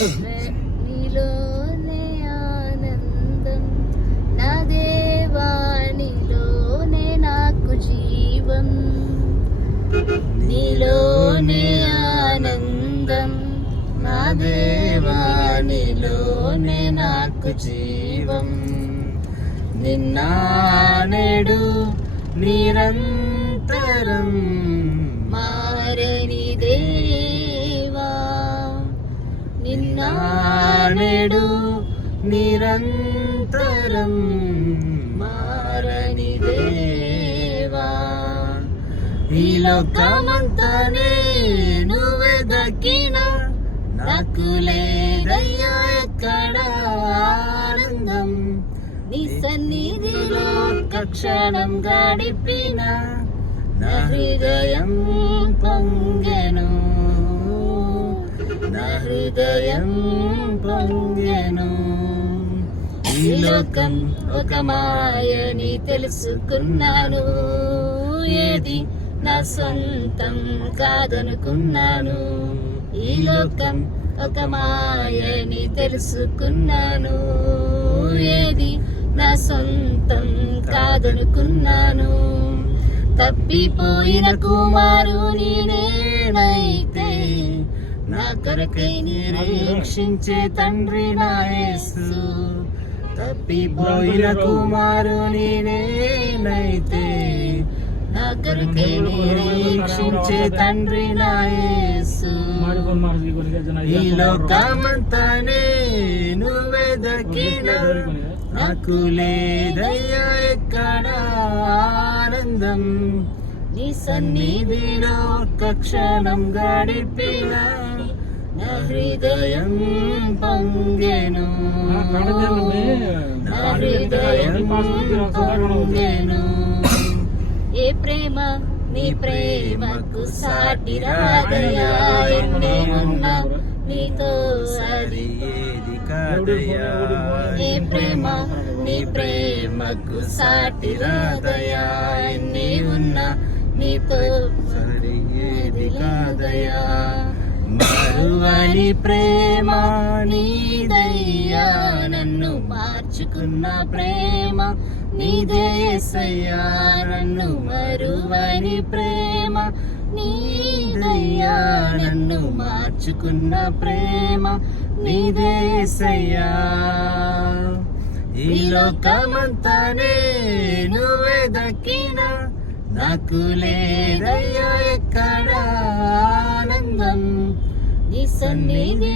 నీలోనే ఆనందం నా దేవా, నీలోనే నాకు జీవం. నీలోనే ఆనందం నా దేవా, నీలోనే నాకు జీవం. నిన్న నేడు నిరంతరం మారని దేవా, నిన్న నేడు నిరంతరం మారని దేవా. ఈ లోకమంతానే నువ్వే దక్కినా నాకు లేదయ్యా ఎక్కడ ఆనందం. నీ సన్నిధిలో ఒక్క క్షణం గడిపిన నా హృదయం పొంగెను, నా హృదయం పొంగెను. ఈ లోకం ఒక మాయని తెలుసుకున్నాను, ఏది నా సొంతం కాదనుకున్నాను. ఈ లోకం ఒక మాయని తెలుసుకున్నాను, ఏది నా సొంతం కాదనుకున్నాను. తప్పిపోయిన కుమారుని నేనైతే నా కొరకై నిరీక్షించే తండ్రి నా యేసు. తప్పిపోయిన కుమారుని నేనైతే నా కొరకై నిరీక్షించే తండ్రి నా యేసు. ఈ లోకమంతానే నువ్వే దక్కినా నాకు లేదయ్యా ఎక్కడ ఆనందం. నీ సన్నిధిలో ఒక్క క్షణం గడిపిన నా హృదయం పొంగెను, నా హృదయం పొంగెను. ఏ ప్రేమ నీ ప్రేమకు సాటి రాదయ్యా, ఎన్నే ఉన్నా నీతో సరి ఏది కాదయ్యా. ఏ ప్రేమ నీ ప్రేమకు సాటి రాదయ్యా, ఎన్నే ఉన్నా నీతో సరి ఏది కాదయ్యా. మరువని ప్రేమ నీదయ్యా, నన్ను మార్చుకున్న ప్రేమ నీదే యేసయ్యా. నన్ను మరువని ప్రేమ నీదయ్యా, నన్ను మార్చుకున్న ప్రేమ నీదే యేసయ్యా. ఈ లోకమంతానే నువ్వే దక్కినా నాకు లేదయ్యా ఎక్కడ ఆనందం. నీ సన్నిధి